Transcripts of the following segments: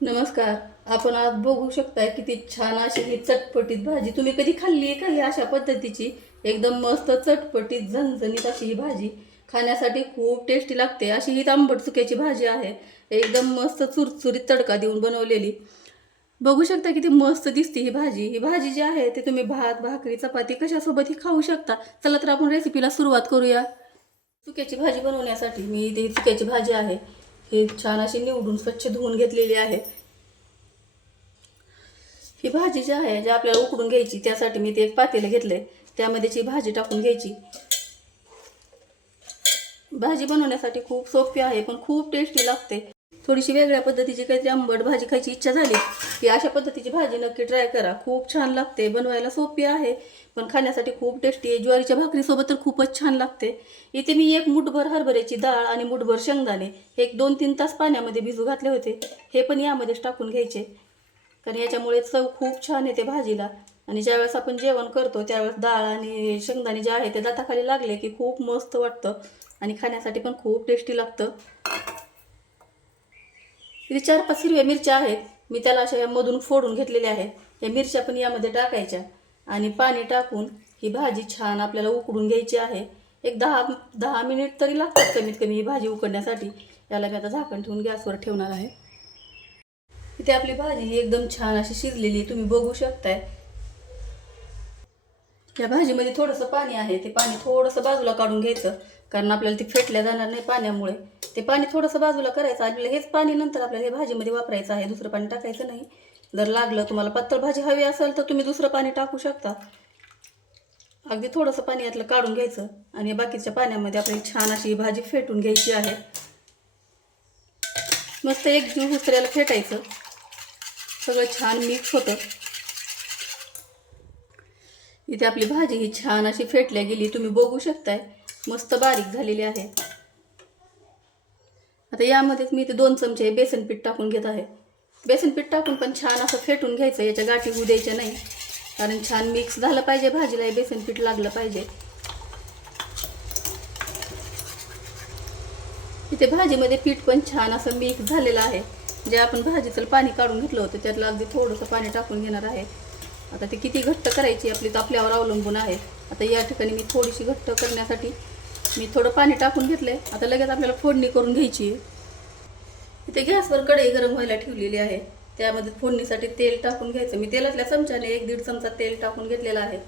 नमस्कार. आपण आज बघू शकताय किती छान अशी ही चटपटीत भाजी. तुम्ही कधी खाल्ली आहे का ही अशा पद्धतीची? एकदम मस्त चटपटीत झणझणीत अशी ही भाजी. खाण्यासाठी खूप टेस्टी लागते. अशी ही आंबट चुक्याची भाजी आहे. एकदम मस्त चुरचुरीत तडका देऊन बनवलेली. बघू शकता किती मस्त दिसते ही भाजी. ही भाजी जी आहे ते तुम्ही भात, भाकरी, चपाती कशासोबतही खाऊ शकता. चला तर आपण रेसिपीला सुरुवात करूया. चुक्याची भाजी बनवण्यासाठी मी इथे ही चुक्याची भाजी आहे. ही छान अशी निवडून स्वच्छ धुवून घेतलेली आहे. ही भाजी जी आहे जी आपल्याला उकडून घ्यायची, त्यासाठी मी ते एक पातेलं घेतलंय. त्यामध्ये जी भाजी टाकून घ्यायची. भाजी बनवण्यासाठी खूप सोपी आहे पण खूप टेस्टी लागते. थोडीशी वेगळ्या पद्धतीची काहीतरी आंबट भाजी खायची इच्छा झाली की अशा पद्धतीची भाजी नक्की ट्राय करा. खूप छान लागते. बनवायला सोपी आहे पण खाण्यासाठी खूप टेस्टी आहे. ज्वारीच्या भाकरीसोबत तर खूपच छान लागते. इथे मी एक मुठभर हरभऱ्याची डाळ आणि मुठभर शेंगदाणे एक 2-3 तास पाण्यामध्ये भिजू घातले होते. हे पण यामध्येच टाकून घ्यायचे, कारण याच्यामुळे चव खूप छान येते भाजीला. आणि ज्यावेळेस आपण जेवण करतो त्यावेळेस डाळ आणि शेंगदाणे जे आहे ते दाताखाली लागले की खूप मस्त वाटतं आणि खाण्यासाठी पण खूप टेस्टी लागतं. इथे 4-5 हिरव्या मिरच्या आहेत. मी त्याला अशा मधून फोडून घेतलेल्या आहेत. या मिरच्या पण यामध्ये टाकायच्या आणि पाणी टाकून ही भाजी छान आपल्याला उकडून घ्यायची आहे. एक 10 मिनिट तरी लागतात कमीत कमी ही भाजी उकडण्यासाठी. याला मी आता झाकण ठेवून गॅसवर ठेवणार आहे. इथे आपली भाजी एकदम छान अशी शिजलेली तुम्ही बघू शकताय. या भाजीमध्ये थोडंसं पाणी आहे. ते पाणी थोडंसं बाजूला काढून घ्यायचं, कारण आपल्याला ती फेटल्या जाणार नाही पाण्यामुळे. ते पाणी थोडंसं बाजूला करायचं. आपल्याला हेच पाणी नंतर आपल्याला हे भाजीमध्ये वापरायचं आहे. दुसरं पाणी टाकायचं नाही. जर लागलं तुम्हाला पातळ भाजी हवी असेल तर तुम्ही दुसरं पाणी टाकू शकता. अगदी थोडंसं पाणी यातलं काढून घ्यायचं आणि बाकीच्या पाण्यामध्ये आपल्याला छान अशी भाजी फेटून घ्यायची आहे. मस्त एक जीव हुसऱ्याला फेटायचं. सगळं छान मिक्स होतं. इथे आपली भाजी ही छान अशी फेटल्या गेली तुम्ही बघू शकताय. मस्त बारीक झालेली आहे. आता यामध्येच मी इथे 2 चमचे बेसन पीठ टाकून घेत आहे. बेसन पीठ टाकून पण छान असं फेटून घ्यायचं. याच्या गाठी होऊ द्यायच्या नाही, कारण छान मिक्स झालं पाहिजे भाजीला. हे बेसन पीठ लागलं पाहिजे. इथे भाजीमध्ये पीठ पण छान असं मिक्स झालेलं आहे. जे आपण भाजीचं पाणी काढून घेतलं होतं त्यातलं अगदी थोडंसं पाणी टाकून घेणार आहे. आता ते किती घट्ट करायची आपली तर आपल्यावर अवलंबून आहे. आता या ठिकाणी मी थोडीशी घट्ट करण्यासाठी मी थोडं पाणी टाकून घेतलंय. आता लगेच आपल्याला फोडणी करून घ्यायची आहे. इथे गॅसवर कढई गरम व्हायला ठेवलेली आहे. त्यामध्ये फोडणीसाठी तेल टाकून घ्यायचं. मी तेलातल्या चमच्याने 1-1.5 चमचा तेल टाकून घेतलेला आहे.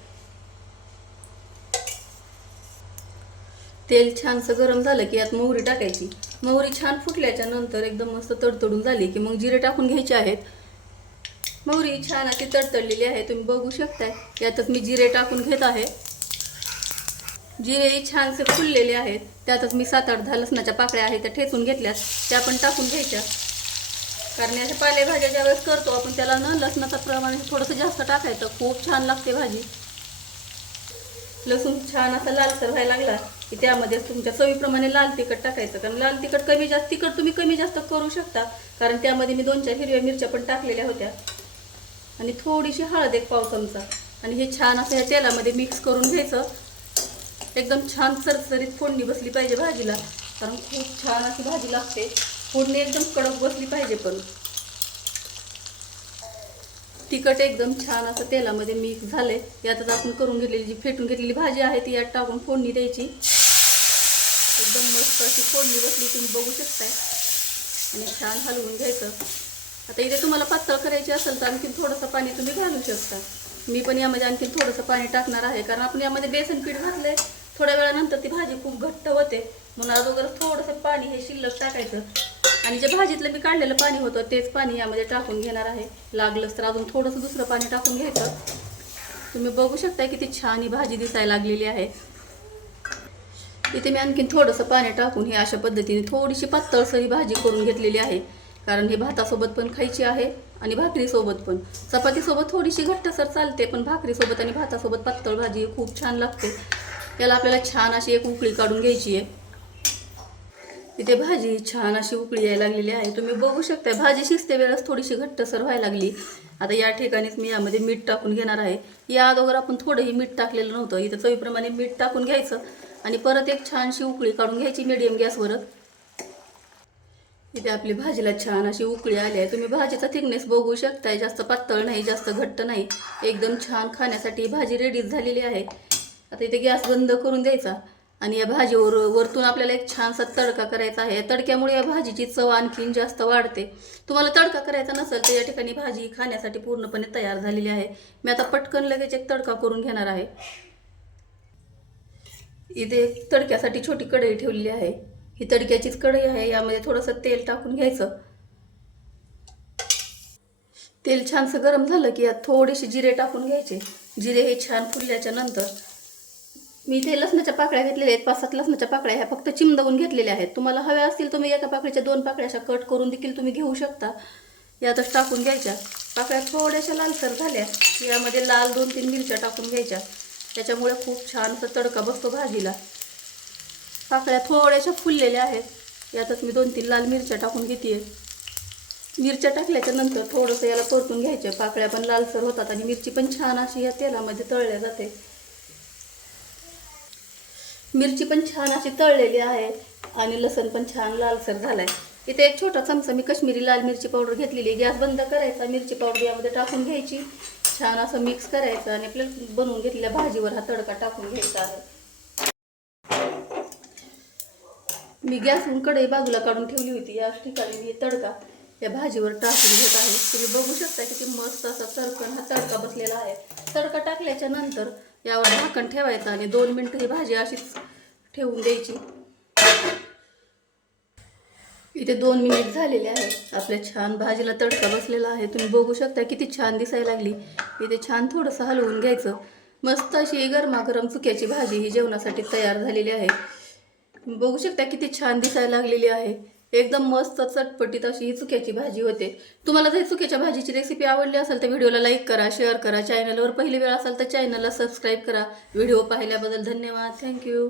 तेल छानसं गरम झालं की यात मोहरी टाकायची. मोहरी छान फुटल्याच्या नंतर एकदम मस्त तडतडून झाली की मग जिरे टाकून घ्यायचे आहेत. मोहरी छान अशी तडतडलेली आहे तुम्ही बघू शकताय. यातच मी जिरे टाकून घेत आहे. जिरे छानसे फुललेले आहेत. त्यातच मी 7-8 लसणाच्या पाकळ्या आहेत त्या ठेचून घेतल्यात, त्या पण टाकून घ्यायच्या. कारण याच्या पालेभाज्या ज्यावेळेस करतो आपण त्याला ना लसणाचं प्रमाण थोडंसं जास्त टाकायचं. खूप छान लागते भाजी. लसूण छान असा लालसर व्हायला लागला की त्यामध्ये तुमच्या चवीप्रमाणे लाल तिखट टाकायचं. कारण लाल तिखट कमी जास्त तिखट तुम्ही कमी जास्त करू शकता, कारण त्यामध्ये मी 2-4 हिरव्या मिरच्या पण टाकलेल्या होत्या. आणि थोडीशी हळद 1 पाव चमचा. आणि हे छान असं या तेलामध्ये मिक्स करून घ्यायचं. एकदम छान सरसरीत फोडणी बसली पाहिजे भाजीला, कारण खूप छान अशी भाजी लागते. फोडणी एकदम कडक बसली पाहिजे. पण तिखट एकदम छान असं तेलामध्ये मिक्स झाले. यातच आपण करून घेतलेली जी फेटून घेतलेली भाजी आहे ती यात टाकून फोडणी द्यायची. एकदम मस्त अशी फोडणी बसली तुम्ही बघू शकताय. आणि छान हलवून घ्यायचं. आता इथे तुम्हाला पातळ करायची असेल तर आणखीन थोडंसं पाणी तुम्ही घालू शकता. मी पण यामध्ये आणखीन थोडंसं पाणी टाकणार आहे, कारण आपण यामध्ये बेसन पीठ घातलंय. थोड्या वेळानंतर ती भाजी खूप घट्ट होते, म्हणून अगोदर थोडंसं पाणी हे शिल्लक टाकायचं. आणि जे भाजीतलं मी काढलेलं पाणी होतं तेच पाणी यामध्ये टाकून घेणार आहे. लागलंच तर अजून थोडंसं दुसरं पाणी टाकून घ्यायचं. तुम्ही बघू शकता किती छान ही भाजी दिसायला लागलेली आहे. इथे मी आणखीन थोडंसं पाणी टाकून ही अशा पद्धतीने थोडीशी पातळसरी भाजी करून घेतलेली आहे, कारण हे भातासोबत पण खायची आहे आणि भाकरीसोबत पण. चपातीसोबत थोडीशी घट्टसर चालते, पण भाकरीसोबत आणि भातासोबत पातळ भाजी खूप छान लागते. याला आपल्याला छान अशी एक उकळी काढून घ्यायची आहे. इथे भाजी छान अशी उकळी यायला लागलेली आहे. तुम्ही बघू शकता भाजी शिजते वेळेस थोडीशी घट्टसर व्हायला लागली. आता या ठिकाणीच मी यामध्ये मीठ टाकून घेणार आहे. या अगोदर आपण थोडंही मीठ टाकलेलं नव्हतं. इथं चवीप्रमाणे मीठ टाकून घ्यायचं आणि परत एक छानशी उकळी काढून घ्यायची मीडियम गॅसवरच. इथे आपली भाजीला छान अशी उकळी आली आहे. तुम्ही भाजीचा थिकनेस बघू शकताय. जास्त पातळ नाही, जास्त घट्ट नाही, एकदम छान. खाण्यासाठी भाजी रेडीच झालेली आहे. आता इथे गॅस बंद करून द्यायचा आणि या भाजीवर वरतून आपल्याला एक छानसा तडका करायचा आहे. तडक्यामुळे या भाजीची चव आणखीन जास्त वाढते. तुम्हाला तडका करायचा नसेल तर या ठिकाणी भाजी खाण्यासाठी पूर्णपणे तयार झालेली आहे. मी आता पटकन लगेच एक तडका करून घेणार आहे. इथे एक तडक्यासाठी छोटी कढई ठेवलेली आहे. ही तडक्याचीच कढई आहे. यामध्ये थोडंसं तेल टाकून घ्यायचं. तेल छानसं गरम झालं की यात थोडेसे जिरे टाकून घ्यायचे. जिरे हे छान फुलल्याच्या नंतर मी इथे लसणाच्या पाकळ्या घेतलेल्या आहेत. 5-7 लसणाच्या पाकळ्या ह्या फक्त चिमदवून घेतलेल्या आहेत. तुम्हाला हव्या असतील तुम्ही एका पाकळीच्या 2 पाकळ्या अशा कट करून देखील तुम्ही घेऊ शकता. यातच टाकून घ्यायच्या. पाकळ्या थोड्याशा लालसर झाल्या यामध्ये लाल 2-3 मिरच्या टाकून घ्यायच्या. त्याच्यामुळे खूप छान असं तडका बसतो भाजीला. पाकळ्या थोड्याशा फुललेल्या आहेत. यातच मी 2-3 लाल मिरच्या टाकून घेते. मिरच्या टाकल्याच्या नंतर थोडंसं याला परतून घ्यायचं. पाकळ्या पण लालसर होतात आणि मिरची पण छान अशी या तेलामध्ये तळल्या जाते. मिरची पण छान अशी तळलेली आहे आणि लसण पण छान लालसर झालाय. इथे एक छोटा चमचा मी काश्मीरी लाल मिरची पावडर घेतलेली. गॅस बंद करायचा. मिरची पावडर यामध्ये टाकून घ्यायची. छान असं मिक्स करायचं आणि आपल्या बनवून घेतलेल्या भाजीवर हा तडका टाकून घ्यायचा आहे. मी गॅसवरून कढई बाजूला काढून ठेवली होती. या ठिकाणी मी तडका या भाजीवर टाकून घेत आहे. तुम्ही बघू शकता किती मस्त असा हा तडका बसलेला आहे. तडका टाकल्याच्या नंतर यावर झाकण ठेवायचं आणि 2 मिनिटं ही भाजी अशीच ठेवून द्यायची. इथे 2 मिनिट झालेले आहेत. आपल्या छान भाजीला तडका बसलेला आहे. तुम्ही बघू शकता किती छान दिसायला लागली. इथे छान थोडंसं हलवून घ्यायचं. मस्त अशी गरमागरम चुक्याची भाजी ही जेवणासाठी तयार झालेली आहे. तुम्ही बघू शकता किती छान दिसायला लागलेली आहे. एकदम मस्त चटपटीत अशी ही चुक्याची भाजी होते. तुम्हाला जर चुक्याच्या भाजीची रेसिपी आवडली असेल तर व्हिडिओला लाईक करा, शेअर करा. चॅनलवर पहिली वेळ असेल तर चॅनलला सबस्क्राईब करा. व्हिडिओ पाहिल्याबद्दल धन्यवाद. थँक्यू.